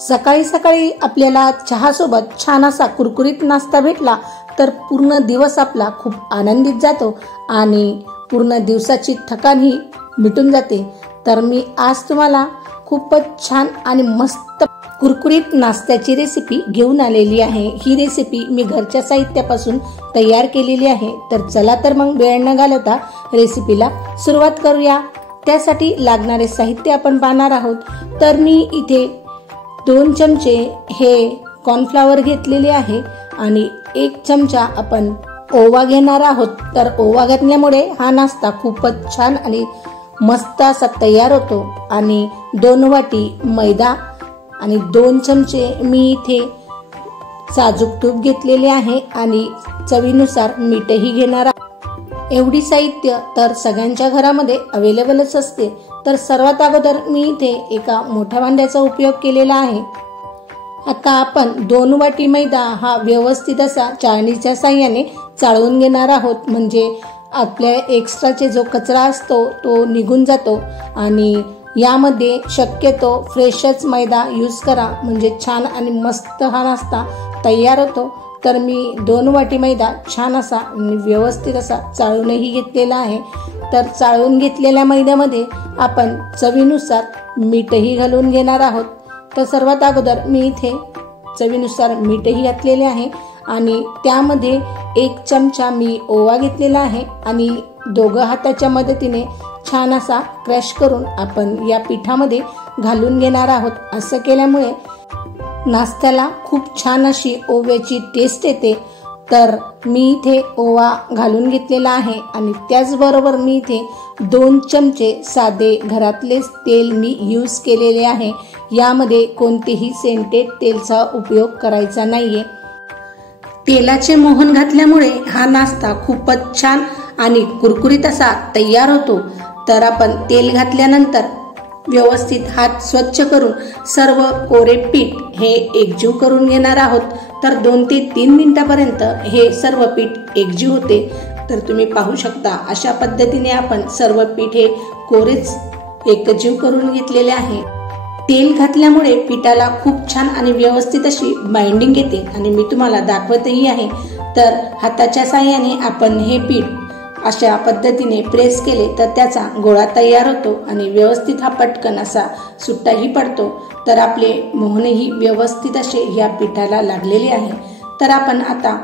सकाळी सकाळी आपल्याला चहासोबत छान असा कुरकुरीत नाश्ता भेटला तर पूर्ण दिवस आपला खूप आनंदित जातो आणि पूर्ण दिवसाची थकानही मिटून जाते। तर मी आज तुम्हाला खूपच छान आणि मस्त कुरकुरीत नाश्त्याची रेसिपी घेऊन आलेली आहे। ही रेसिपी मी घरच्या साहित्यापासून तयार केलेली आहे। तर चला तर मग वेळ न घालवता रेसिपीला सुरुवात करूया। त्यासाठी लागणारे साहित्य आपण पाहणार आहोत। तर मी इथे 2 चमचे हे कॉर्नफ्लॉवर घेतलेले आहे आणि 1 चमचा आपण ओवा घेणार आहोत। तर ओवा घातल्यामुळे हा नाश्ता खूपच छान आणि मस्त असा तयार होतो। आणि 2 वाटी मैदा आणि 2 चमचे मी इथे साजूक तूप घेतलेले आहे आणि चवीनुसार मीठही घेणार आहे। एवढी साहित्य तर सगळ्यांच्या घरामध्ये अवेलेबलच असते। तर सर्वात अगोदर मी इथे एका मोठ्या भांड्याचा उपयोग केलेला आहे। आता आपण 2 वाटी मैदा हा व्यवस्थित असा चाळणीच्या साहाय्याने चाळून घेणार आहोत, म्हणजे आपल्या एक्स्ट्राचे जो कचरा असतो तो निघून जातो। आणि यामध्ये शक्यतो फ्रेशच मैदा यूज करा, म्हणजे छान आणि मस्त हा नाश्ता तयार होतो। तर मी 2 वाटी मैदा छान असा व्यवस्थित असा चाळूनही घेतलेला आहे। तर चाळून घेतलेल्या मैद्यामध्ये आपण चवीनुसार मीठही घालून घेणार आहोत। तर सर्वात अगोदर मी इथे चवीनुसार मीठही घातलेले आहे आणि त्यामध्ये 1 चमचा मी ओवा घेतलेला आहे आणि 2 हाताच्या मदतीने छान असा क्रश करून आपण या पिठामध्ये घालून घेणार आहोत। असं केल्यामुळे नाश्त्याला खूप छान अशी ओव्याची टेस्ट येते। तर मी इथे ओवा घालून घेतलेला आहे आणि त्याचबरोबर मी इथे 2 चमचे साधे घरातलेच तेल मी यूज केलेले आहे। यामध्ये कोणतेही सेंटेड तेलचा उपयोग करायचा नाहीये। तेलाचे मोहन घातल्यामुळे हा नाश्ता खूपच छान आणि कुरकुरीत असा तयार होतो। तर आपण तेल घातल्यानंतर व्यवस्थित हात स्वच्छ करून सर्व कोरे पीठ हे एकजीव करून घेणार आहोत। तर 2 ते 3 मिनिटापर्यंत हे सर्व पीठ एकजीव होते। तर तुम्ही पाहू शकता अशा पद्धतीने आपण सर्व पीठ हे कोरेच एकजीव करून घेतलेले आहे। तेल घातल्यामुळे पिठाला खूप छान आणि व्यवस्थित अशी बाइंडिंग येते आणि मी तुम्हाला दाखवतही आहे। तर हाताच्या साहाय्याने आपण हे पीठ अशा पद्धतीने प्रेस केले तर त्याचा गोळा तयार होतो आणि व्यवस्थित हा पटकन असा सुट्टाही पडतो। तर आपले मोहनही व्यवस्थित असे या पिठाला लागलेले आहे। तर आपण आता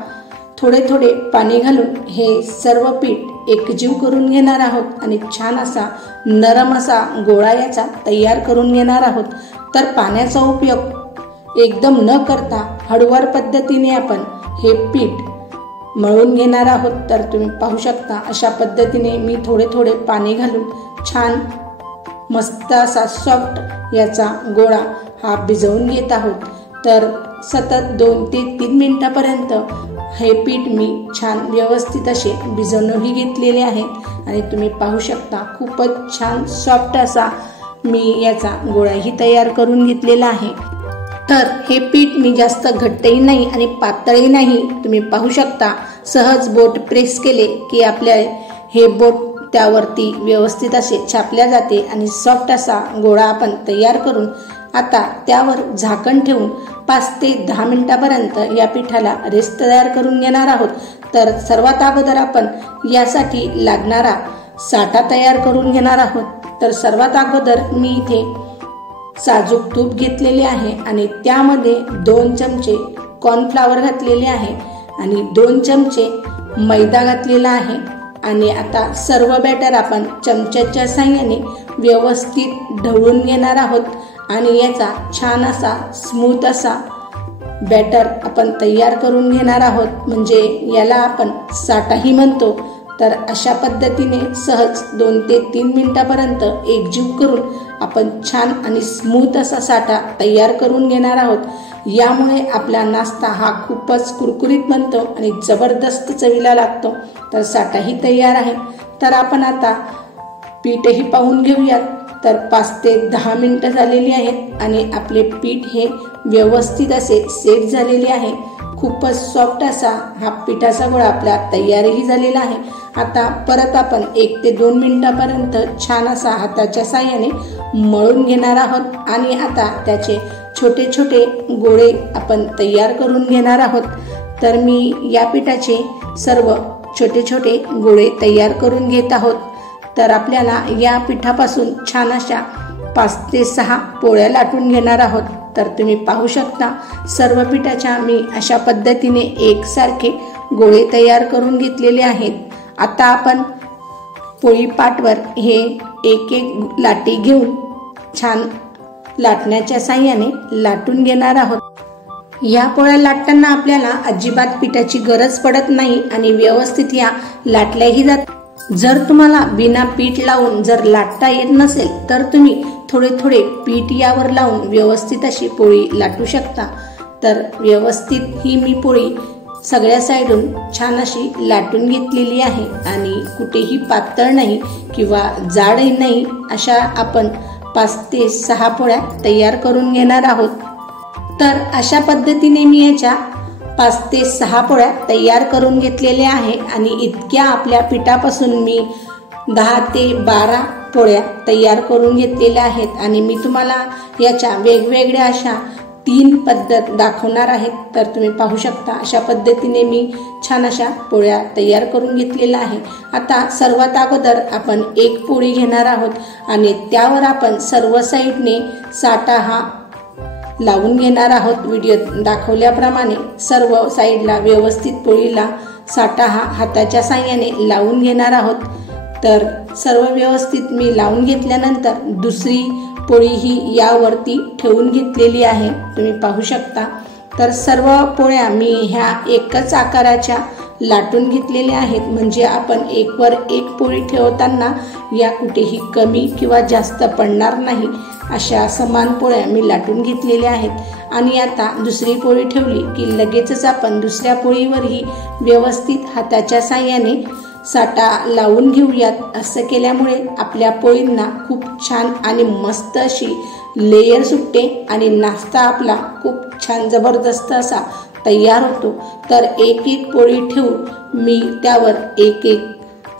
थोडे थोडे पाणी घालून हे सर्व पीठ एकजीव करून घेणार आहोत आणि छान असा नरम असा गोळा याचा तयार करून घेणार आहोत। तर पाण्याचा उपयोग एकदम न करता हळूवार पद्धतीने आपण हे पीठ मळून घेणार आहोत। तर तुम्ही पाहू शकता अशा पद्धतीने मी थोडे थोडे पाणी घालून छान मस्त असा सॉफ्ट याचा गोळा हा भिजवून घेत आहोत। तर सतत 2 ते 3 मिनिटापर्यंत हे पीठ मी छान व्यवस्थित असे भिजवूनही घेतलेले आहे आणि तुम्ही पाहू शकता खूपच छान सॉफ्ट असा मी याचा गोळाही तयार करून घेतलेला आहे। तर हे पीठ मी जास्त घट्टही नाही आणि पातळही नाही। तुम्ही पाहू शकता सहज बोट प्रेस केले की आपल्या हे बोट त्यावरती व्यवस्थित असे छापल्या जाते आणि सॉफ्ट असा गोळा आपण तयार करून आता त्यावर झाकण ठेवून 5 ते 10 मिनिटापर्यंत या पिठाला रेस्ट तयार करून घेणार आहोत। तर सर्वात अगोदर आपण यासाठी लागणारा साठा तयार करून घेणार आहोत। तर सर्वात अगोदर मी इथे साजूक तूप घेतलेले आहे आणि त्यामध्ये 2 चमचे कॉर्नफ्लॉवर घातलेले आहे आणि 2 चमचे मैदा घातलेला आहे आणि आता सर्व बॅटर आपण चमच्याच्या साहाय्याने व्यवस्थित ढवळून घेणार आहोत आणि याचा छान असा स्मूथ असा बॅटर आपण तयार करून घेणार आहोत, म्हणजे याला आपण साठाही म्हणतो। तर अशा पद्धतीने सहज 2 ते 3 मिनिटापर्यंत एकजीव करून आपण छान आणि स्मूथ असा साठा तयार करून घेणार आहोत। यामुळे आपला नाश्ता हा खूपच कुरकुरीत बनतो आणि जबरदस्त चवीला लागतो। तर साठाही तयार आहे। तर आपण आता पीठही पाहून घेऊयात। तर 5 ते 10 मिनिटं झालेली आहेत आणि आपले पीठ हे व्यवस्थित असे सेट झालेले आहे। खूपच सॉफ्ट असा हा पिठाचा गोळा आपला तयारही झालेला आहे। आता परत आपण 1 ते 2 मिनिटापर्यंत छान असा हाताच्या साहाय्याने मळून घेणार आहोत आणि आता त्याचे छोटे छोटे गोळे आपण तयार करून घेणार आहोत। तर मी या पिठाचे सर्व छोटे छोटे गोळे तयार करून घेत आहोत। तर आपल्याला या पिठापासून छान अशा 5 ते 6 पोळ्या लाटून घेणार आहोत। तर तुम्ही पाहू शकता सर्व पिठाच्या मी अशा पद्धतीने एकसारखे गोळे तयार करून घेतलेले आहेत। आता आपण पोळी पाटवर हे एक एक लाटी घेऊन छान लाटण्याच्या साहाय्याने लाटून घेणार आहोत। या पोळ्या लाटताना आपल्याला अजिबात पिठाची गरज पडत नाही आणि व्यवस्थित या लाटल्याही जातात। जर तुम्हाला बिना पीठ लावून जर लाटता येत नसेल तर तुम्ही थोडे थोडे पीठ यावर लावून व्यवस्थित अशी पोळी लाटू शकता। तर व्यवस्थित ही मी पोळी सगळ्या साईडून छान अशी लाटून घेतलेली आहे आणि कुठेही पातळ नाही किंवा जाडही नाही, अशा आपण 5 ते 6 पोळ्या तयार करून घेणार आहोत। तर अशा पद्धतीने मी याच्या 5 ते 6 पोळ्या तयार करून घेतलेल्या आहे आणि इतक्या आपल्या पिठापासून मी 10 ते 12 पोळ्या तयार करून घेतलेल्या आहेत आणि मी तुम्हाला याच्या वेगवेगळ्या अशा 3 पद्धत दाखवणार आहेत। तर तुम्ही पाहू शकता अशा पद्धतीने मी छान अशा पोळ्या तयार करून घेतलेल्या आहे। आता सर्वात अगोदर आपण एक पोळी घेणार आहोत आणि त्यावर आपण सर्व साईडने साठा हा लावून घेणार आहोत। व्हिडिओत दाखवल्याप्रमाणे सर्व साईडला व्यवस्थित पोळीला साठा हा हाताच्या साहाय्याने लावून घेणार आहोत। तर सर्व व्यवस्थित मी लावून घेतल्यानंतर दुसरी पोळी ही यावरती ठेवून घेतलेली आहे, तुम्ही पाहू शकता। तर सर्व पोळ्या मी ह्या एकच आकाराच्या लाटून घेतलेल्या आहेत, म्हणजे आपण एकवर एक पोळी ठेवताना या कुठेही कमी किंवा जास्त पडणार नाही, अशा समान पोळ्या मी लाटून घेतलेल्या आहेत। आणि आता दुसरी पोळी ठेवली की लगेचच आपण दुसऱ्या पोळीवरही व्यवस्थित हाताच्या साहाय्याने साठा लावून घेऊयात। असं केल्यामुळे आपल्या पोळींना खूप छान आणि मस्त अशी लेयर सुटते आणि नाश्ता आपला खूप छान जबरदस्त असा तयार होतो। तर एक एक पोळी ठेवून मी त्यावर एक एक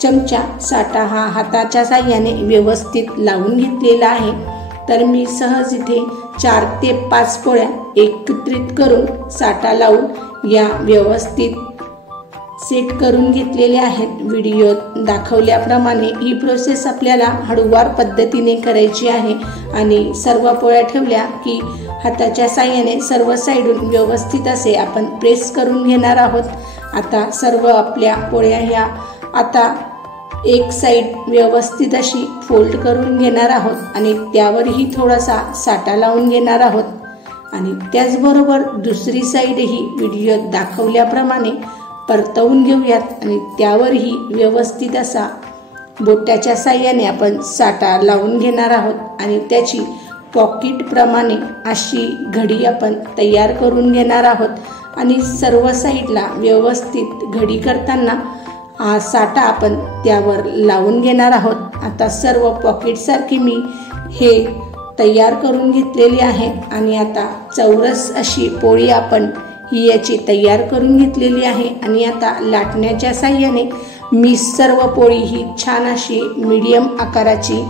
चमचा साठा हा हाताच्या साहाय्याने व्यवस्थित लावून घेतलेला आहे। तर मी सहज इथे 4 ते 5 पोळ्या एकत्रित करून साठा लावून या व्यवस्थित सेट करून घेतलेले आहेत। व्हिडिओत दाखवल्याप्रमाणे ही प्रोसेस आपल्याला हळूवार पद्धतीने करायची आहे आणि सर्व पोळ्या ठेवल्या की हाताच्या साहाय्याने सर्व साईडून व्यवस्थित असे आपण प्रेस करून घेणार आहोत। आता सर्व आपल्या पोळ्या ह्या आता एक साईड व्यवस्थित अशी फोल्ड करून घेणार आहोत आणि त्यावरही थोडासा साठा लावून घेणार आहोत आणि त्याचबरोबर दुसरी साईडही व्हिडिओत दाखवल्याप्रमाणे परतवून घेऊयात आणि त्यावरही व्यवस्थित असा बोटाच्या साहाय्याने आपण साठा लावून घेणार आहोत आणि त्याची पॉकेट प्रमाणे अशी घडी आपण तयार करून घेणार आहोत आणि सर्व साईडला व्यवस्थित घडी करताना हा साठा आपण त्यावर लावून घेणार आहोत। आता सर्व पॉकेटसारखी मी हे तयार करून घेतलेली आहे आणि आता चौरस अशी पोळी आपण ही याची तयार करून घेतलेली आहे आणि आता लाटण्याच्या साहाय्याने मी सर्व पोळी ही छान अशी मीडियम आकाराची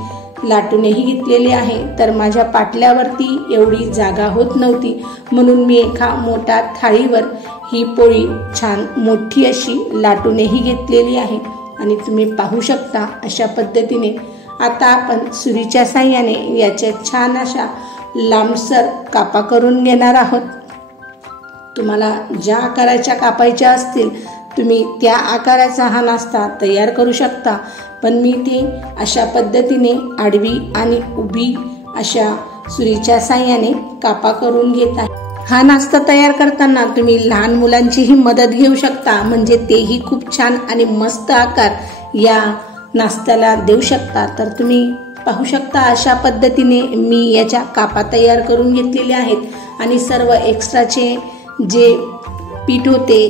लाटूनही घेतलेली आहे। तर माझ्या पाटल्यावरती एवढी जागा होत नव्हती म्हणून मी एका मोठ्या थाळीवर ही पोळी छान मोठी अशी लाटूनही घेतलेली आहे आणि तुम्ही पाहू शकता अशा पद्धतीने आता आपण सुरीच्या साहाय्याने याच्या छान अशा लांबसर कापा करून घेणार आहोत। तुम्हाला ज्या आकाराच्या कापायच्या असतील तुम्ही त्या आकाराचा हा नाश्ता तयार करू शकता, पण मी ते अशा पद्धतीने आडवी आणि उभी अशा सुरीच्या साहाय्याने कापा करून घेत आहे। हा नाश्ता तयार करताना तुम्ही लहान मुलांचीही मदत घेऊ शकता, म्हणजे तेही खूप छान आणि मस्त आकार या नाश्त्याला देऊ शकता। तर तुम्ही पाहू शकता अशा पद्धतीने मी याच्या कापा तयार करून घेतलेले आहेत आणि सर्व एक्स्ट्राचे जे पीठ होते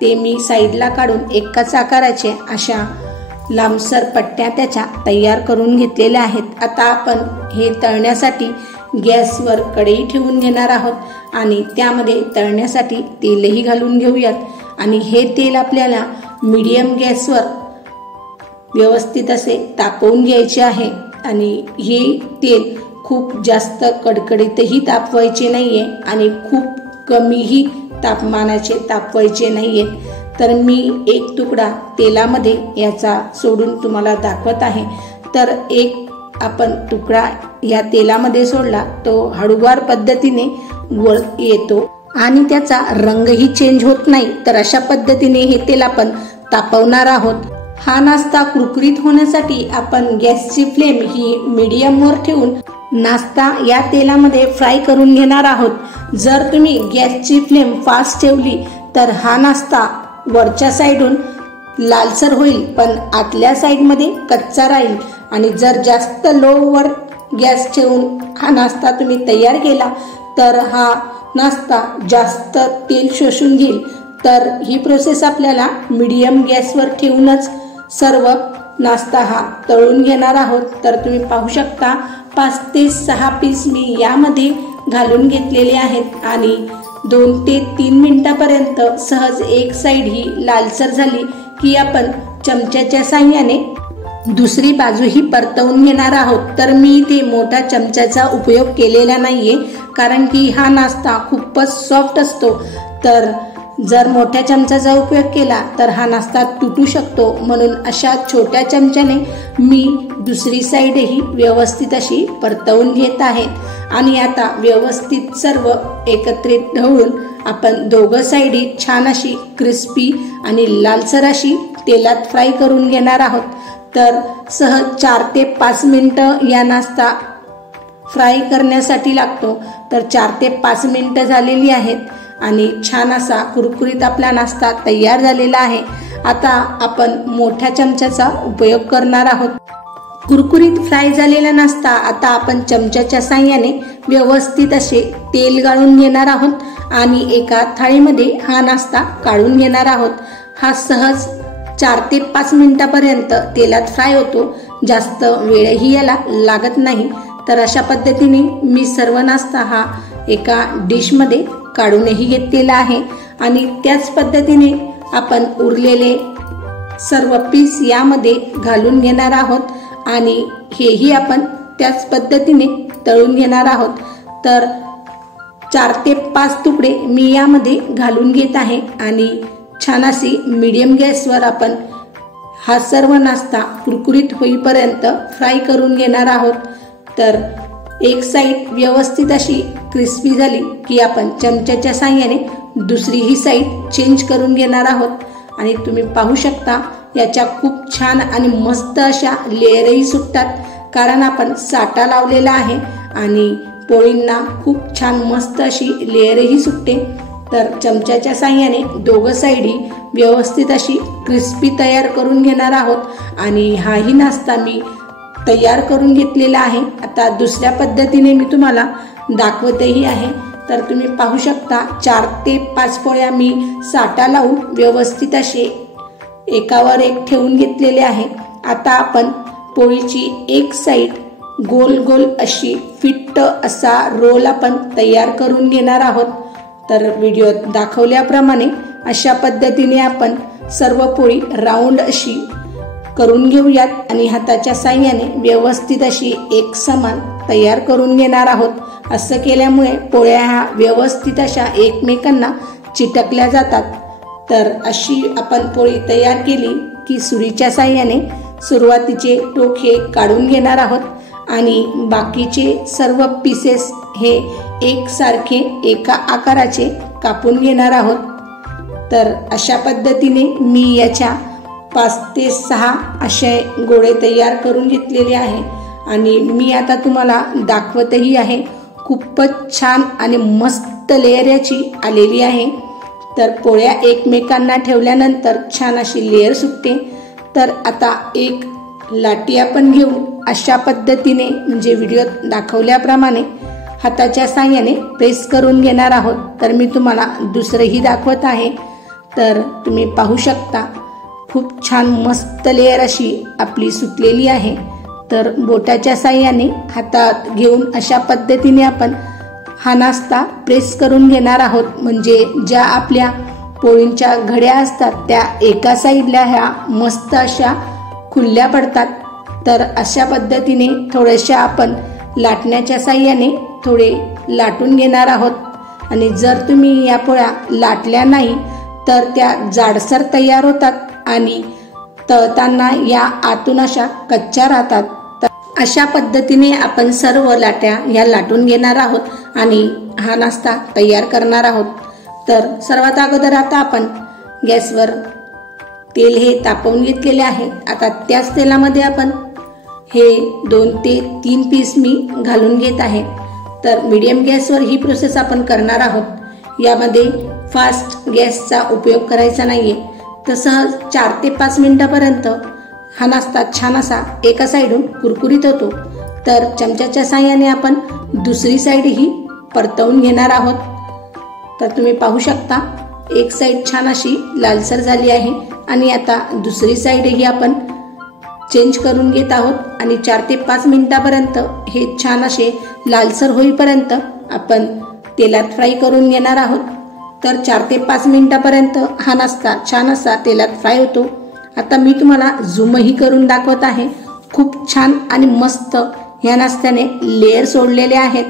ते मी साईडला काढून एकाच आकाराचे अशा लांबसर पट्ट्या त्याच्या तयार करून घेतलेल्या आहेत। आता आपण हे तळण्यासाठी गॅसवर कढई ठेवून घेणार आहोत आणि त्यामध्ये तळण्यासाठी तेलही घालून घेऊयात आणि हे तेल आपल्याला मीडियम गॅसवर व्यवस्थित असे तापवून घ्यायचे आहे आणि हे तेल खूप जास्त कडकडीतही तापवायचे नाहीये आणि खूप कमीही तापमानाचे तापवायचे नाहीये। तर मी एक तुकडा तेलामध्ये याचा सोडून तुम्हाला दाखवत आहे। तर एक आपण तुकडा या तेलामध्ये सोडला तो हळूवार पद्धतीने वर येतो आणि त्याचा रंगही चेंज होत नाही। तर अशा पद्धतीने हे तेल आपण तापवणार आहोत। हा नाश्ता कुरकुरीत होण्यासाठी आपण गॅसची फ्लेम ही मीडियमवर ठेवून नाश्ता या तेलामध्ये फ्राय करून घेणार आहोत। जर तुम्ही गॅसची फ्लेम फास्ट ठेवली तर हा नाश्ता वरच्या साईडून लालसर होईल पण आतल्या साईडमध्ये कच्चा राहील आणि जर जास्त लोवर गॅस ठेवून हा नाश्ता तुम्ही तयार केला तर हा नाश्ता जास्त तेल शोषून घेईल। तर ही प्रोसेस आपल्याला मीडियम गॅसवर ठेवूनच सर्व नाश्ता हा तळून घेणार आहोत। तर तुम्ही पाहू शकता 5 ते 6 पीस मी यामध्ये घालून घेतलेले आहेत आणि 2 ते 3 मिनिटापर्यंत सहज एक साईड ही लालसर झाली की आपण चमच्याच्या साहाय्याने दुसरी बाजूही परतवून घेणार आहोत। तर मी इथे मोठा चमच्याचा उपयोग केलेला नाहीये कारण की हा नाश्ता खूपच सॉफ्ट असतो। तर जर मोठ्या चमच्याचा उपयोग केला तर हा नाश्ता तुटू शकतो, म्हणून अशा छोट्या चमच्याने मी दुसरी साईडही व्यवस्थित अशी परतवून घेत आहे। आणि आता व्यवस्थित सर्व एकत्रित ढवळून आपण दोघं साईडही छान अशी क्रिस्पी आणि लालसर अशी तेलात फ्राय करून घेणार आहोत। तर सहज 4 ते 5 मिनिटं या नाश्ता फ्राय करण्यासाठी लागतो। तर 4 ते 5 मिनिटं झालेली आहेत आणि छान असा कुरकुरीत आपला नाश्ता तयार झालेला आहे। आता आपण मोठ्या चमच्याचा उपयोग करणार आहोत। कुरकुरीत फ्राय झालेला नाश्ता आता आपण चमच्याच्या साहाय्याने व्यवस्थित असे तेल गाळून घेणार आहोत आणि एका थाळीमध्ये हा नाश्ता काढून घेणार आहोत। हा सहज 4 ते 5 मिनिटापर्यंत तेलात फ्राय होतो, जास्त वेळही याला लागत नाही। तर अशा पद्धतीने मी सर्व नाश्ता हा एका डिशमध्ये काढूनही घेतलेला आहे आणि त्याच पद्धतीने आपण उरलेले सर्व पीस यामध्ये घालून घेणार आहोत आणि हेही आपण त्याच पद्धतीने तळून घेणार आहोत। तर 4 ते 5 तुकडे मी यामध्ये घालून घेत आहे आणि छान अशी मीडियम गॅसवर आपण हा सर्व नाश्ता कुरकुरीत होईपर्यंत फ्राय करून घेणार आहोत। तर एक साईड व्यवस्थित अशी क्रिस्पी झाली की आपण चमच्याच्या साहाय्याने दुसरीही साईड चेंज करून घेणार आहोत आणि तुम्ही पाहू शकता याच्या खूप छान आणि मस्त अशा लेअरही सुटतात कारण आपण साटा लावलेला आहे आणि पोळींना खूप छान मस्त अशी लेअरही सुटते। तर चमच्याच्या साहाय्याने दोघं साईडही व्यवस्थित अशी क्रिस्पी तयार करून घेणार आहोत आणि हाही नाश्ता मी तयार करून घेतलेला आहे। आता दुसऱ्या पद्धतीने मी तुम्हाला दाखवतेही आहे। तर तुम्ही पाहू शकता 4 ते 5 पोळ्या मी साटा लावून व्यवस्थित असे एकावर एक ठेवून घेतलेले आहे। आता आपण पोळीची एक साईड गोल गोल अशी फिट्ट असा रोल आपण तयार करून घेणार आहोत। तर व्हिडिओत दाखवल्याप्रमाणे अशा पद्धतीने आपण सर्व पोळी राऊंड अशी करून घेऊयात आणि हाताच्या साहाय्याने व्यवस्थित अशी एक समान तयार करून घेणार आहोत। असं केल्यामुळे पोळ्या ह्या व्यवस्थित अशा एकमेकांना चिटकल्या जातात। तर अशी आपण पोळी तयार केली की सुरीच्या साहाय्याने सुरुवातीचे टोक हे काढून घेणार आहोत आणि बाकीचे सर्व पीसेस हे एकसारखे एका आकाराचे कापून घेणार आहोत। तर अशा पद्धतीने मी याच्या 5 ते 6 असे गोळे तयार करून घेतलेले आहे आणि मी आता तुम्हाला दाखवतही आहे। खूपच छान आणि मस्त लेअर याची आलेली आहे। तर पोळ्या एकमेकांना ठेवल्यानंतर छान अशी लेअर सुटते। तर आता एक लाटी आपण घेऊन अशा पद्धतीने म्हणजे व्हिडिओत दाखवल्याप्रमाणे हाताच्या साहाय्याने प्रेस करून घेणार आहोत। तर मी तुम्हाला दुसरंही दाखवत आहे। तर तुम्ही पाहू शकता खूप छान मस्त लेअर अशी आपली सुटलेली आहे। तर बोटाच्या साहाय्याने हातात घेऊन अशा पद्धतीने आपण हा नाश्ता प्रेस करून घेणार आहोत, म्हणजे ज्या आपल्या पोळींच्या घड्या असतात त्या एका साईडला ह्या मस्त अशा खुल्या पडतात। तर अशा पद्धतीने थोड्याशा आपण लाटण्याच्या साहाय्याने थोडे लाटून घेणार आहोत. आणि जर तुम्ही या पोळ्या लाटल्या नाही तर त्या जाडसर तयार होतात आणि तळताना या आतून अशा कच्च्या राहतात. तर अशा पद्धतीने आपण सर्व लाट्या या लाटून घेणार आहोत आणि हा नाश्ता तयार करणार आहोत. तर सर्वात अगोदर आता आपण गॅसवर तेल हे तापवून घेतलेले आहे. आता त्याच तेलामध्ये आपण हे 2 ते 3 पीस मी घालून घेत आहे. तर मीडियम गॅसवर ही प्रोसेस आपण करणार आहोत. यामध्ये फास्ट गॅसचा उपयोग करायचा नाहीये. तर सहज 4 ते 5 मिनिटापर्यंत हा नाश्ता छान असा एका साईडून कुरकुरीत होतो. तर चमच्याच्या साहाय्याने आपण दुसरी साईडही परतवून घेणार आहोत. तर तुम्ही पाहू शकता एक साईड छान अशी लालसर झाली आहे आणि आता दुसरी साईडही आपण चेंज करून घेत आहोत आणि 4 ते 5 मिनिटापर्यंत हे छान असे लालसर होईपर्यंत आपण तेलात फ्राय करून घेणार आहोत. तर 4 ते 5 मिनिटापर्यंत हा नाश्ता छान असा तेलात फ्राय होतो. आता मी तुम्हाला झूमही करून दाखवत आहे. खूप छान आणि मस्त या नाश्त्याने लेअर सोडलेले आहेत.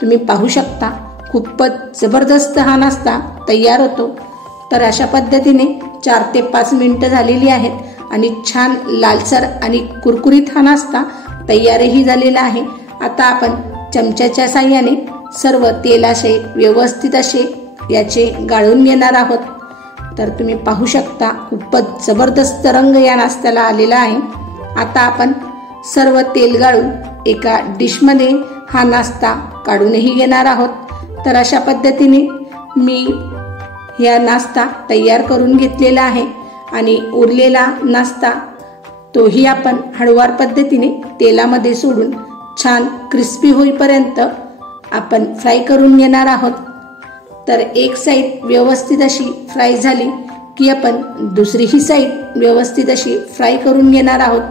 तुम्ही पाहू शकता खूपच जबरदस्त हा नाश्ता तयार होतो. तर अशा पद्धतीने 4 ते 5 मिनिटं झालेली आहेत आणि छान लालसर आणि कुरकुरीत हा नाश्ता तयारही झालेला आहे. आता आपण चमच्याच्या साहाय्याने सर्व तेल असे व्यवस्थित असे याचे गाळून घेणार आहोत. तर तुम्ही पाहू शकता खूपच जबरदस्त रंग या नाश्त्याला आलेला आहे. आता आपण सर्व तेल गाळून एका डिशमध्ये हा नाश्ता काढूनही घेणार आहोत. तर अशा पद्धतीने मी या नाश्ता तयार करून घेतलेला आहे आणि उरलेला नाश्ता तोही आपण हळूवार पद्धतीने तेलामध्ये सोडून छान क्रिस्पी होईपर्यंत आपण फ्राय करून घेणार आहोत. तर एक साईड व्यवस्थित अशी फ्राय झाली की आपण दुसरीही साईड व्यवस्थित अशी फ्राय करून घेणार आहोत.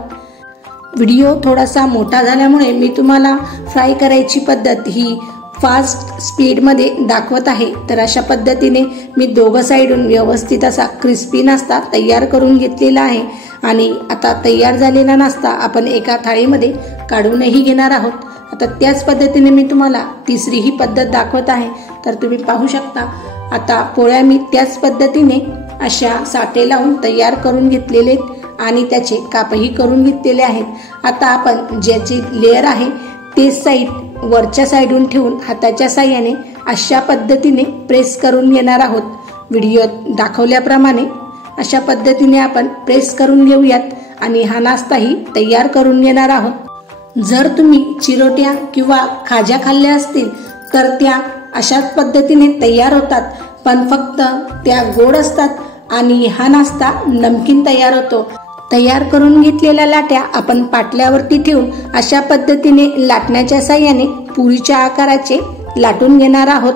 व्हिडिओ थोडासा मोठा झाल्यामुळे मी तुम्हाला फ्राय करायची पद्धत ही फास्ट स्पीडमध्ये दाखवत आहे. तर अशा पद्धतीने मी दोघं साईडून व्यवस्थित असा क्रिस्पी नाश्ता तयार करून घेतलेला आहे आणि आता तयार झालेला नाश्ता आपण एका थाळीमध्ये काढूनही घेणार आहोत. आता त्याच पद्धतीने मी तुम्हाला तिसरीही पद्धत दाखवत आहे. तर तुम्ही पाहू शकता आता पोळ्या मी त्याच पद्धतीने अशा साटे लावून तयार करून घेतलेले आणि त्याचे कापही करून घेतलेले आहेत. आता आपण ज्याची लेअर आहे ते साईड वरच्या साईडून ठेवून हाताच्या साहाय्याने अशा पद्धतीने प्रेस करून घेणार आहोत. व्हिडिओत दाखवल्याप्रमाणे अशा पद्धतीने आपण प्रेस करून घेऊयात आणि हा नाश्ताही तयार करून घेणार आहोत. जर तुम्ही चिरोट्या किंवा खाज्या खाल्ल्या असतील तर त्या अशाच पद्धतीने तयार होतात, पण फक्त त्या गोड असतात आणि हा नाश्ता नमकीन तयार होतो. तयार करून घेतलेल्या लाट्या आपण पाटल्यावरती ठेवून अशा पद्धतीने लाटण्याच्या साहाय्याने पुरीच्या आकाराचे लाटून घेणार आहोत.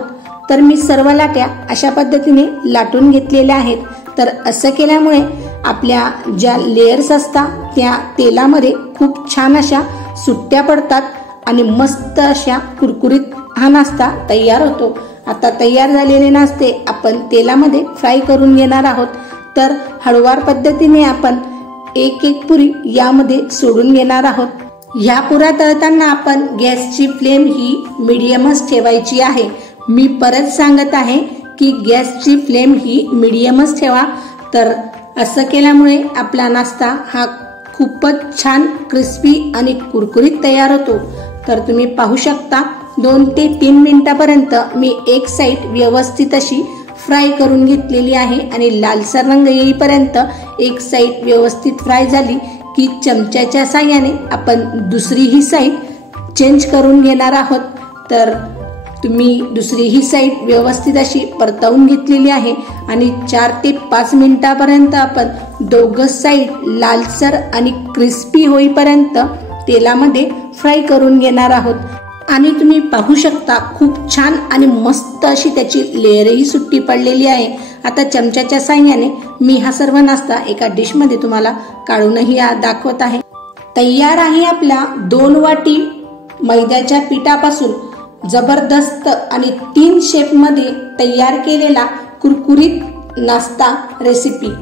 तर मी सर्व लाट्या अशा पद्धतीने लाटून घेतलेल्या आहेत. तर असं केल्यामुळे आपल्या ज्या लेयर्स असतात त्या तेलामध्ये खूप छान अशा सुट्ट्या पडतात आणि मस्त अशा कुरकुरीत हा नाश्ता तयार होतो. आता तयार झालेले नाश्ते आपण तेलामध्ये फ्राय करून घेणार आहोत. तर हळूवार पद्धतीने आपण एक एक पुरी यामध्ये सोडून घेणार आहोत. ह्या पुऱ्या तळताना आपण गॅसची फ्लेम ही मीडियमच ठेवायची आहे. मी परत सांगत आहे की गॅसची फ्लेम ही मीडियमच ठेवा. तर असं केल्यामुळे आपला नाश्ता हा खूपच छान क्रिस्पी आणि कुरकुरीत तयार होतो. तर तुम्ही पाहू शकता 2 ते 3 मिनिटापर्यंत मी एक साईड व्यवस्थित अशी फ्राय करून घेतलेली आहे आणि लालसर रंग येईपर्यंत एक साईड व्यवस्थित फ्राय झाली की चमच्याच्या साहाय्याने आपण दुसरीही साईड चेंज करून घेणार आहोत. तर तुम्ही दुसरीही साईड व्यवस्थित अशी परतवून घेतलेली आहे आणि 4 ते 5 मिनिटापर्यंत आपण दोघं साईड लालसर आणि क्रिस्पी होईपर्यंत तेलामध्ये फ्राय करून घेणार आहोत. आणि तुम्ही पाहू शकता खूप छान आणि मस्त अशी त्याची लेअरही सुट्टी पडलेली आहे. आता चमच्याच्या साहाय्याने मी हा सर्व नाश्ता एका डिशमध्ये तुम्हाला काढूनही दाखवत आहे. तयार आहे आपला 2 वाटी मैद्याच्या पिठापासून जबरदस्त आणि 3 शेपमध्ये तयार केलेला कुरकुरीत नाश्ता रेसिपी.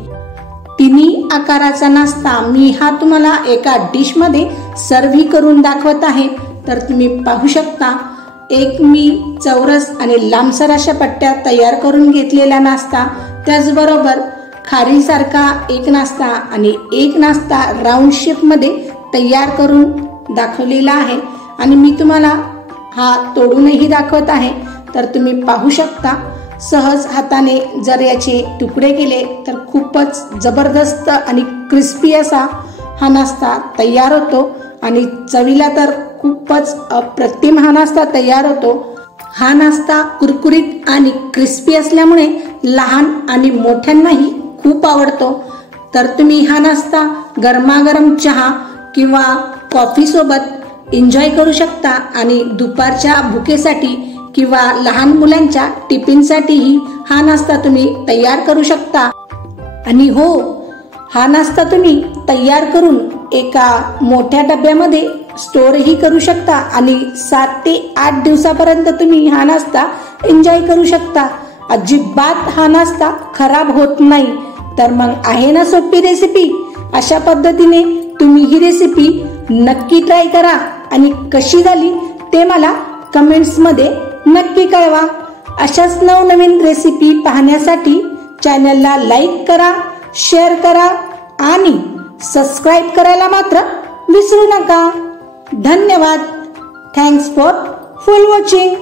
तिन्ही आकाराचा नाश्ता मी हा तुम्हाला एका डिशमध्ये सर्व्ह करून दाखवत आहे. तर तुम्ही पाहू शकता, एक मी चौरस आणि लांबसर अशा पट्ट्या तयार करून घेतलेला नाश्ता, त्याचबरोबर खारीसारखा एक नाश्ता आणि एक नाश्ता राऊंड शेपमध्ये तयार करून दाखवलेला आहे आणि मी तुम्हाला हा तोडूनही दाखवत आहे. तर तुम्ही पाहू शकता, सहज हाताने जर याचे तुकडे केले तर खूपच जबरदस्त आणि क्रिस्पी असा हा नाश्ता तयार होतो आणि चवीला तर खूपच अप्रतिम हा नाश्ता तयार होतो. हा नाश्ता कुरकुरीत आणि क्रिस्पी असल्यामुळे लहान आणि मोठ्यांनाही खूप आवडतो. तर तुम्ही हा नाश्ता गरमागरम चहा किंवा कॉफी सोबत एन्जॉय करू शकता आणि दुपारच्या भुकेसाठी किंवा लहान मुलांच्या टिफिनसाठीही हा नाश्ता तुम्ही तयार करू शकता. आणि हो, हा नाश्ता तुम्ही तयार करून एका मोठ्या डब्यामध्ये स्टोअरही करू शकता आणि 7 ते 8 दिवसापर्यंत तुम्ही हा नाश्ता एन्जॉय करू शकता. अजिबात हा नाश्ता खराब होत नाही. तर मग आहे ना सोपी रेसिपी. अशा पद्धतीने तुम्ही ही रेसिपी नक्की ट्राय करा आणि कशी झाली ते मला कमेंट्समध्ये नक्की कळवा. अशाच नवनवीन रेसिपी पाहण्यासाठी चॅनलला लाईक करा, शेअर करा आणि सबस्क्राईब करायला मात्र विसरू नका. धन्यवाद. Thanks for full watching.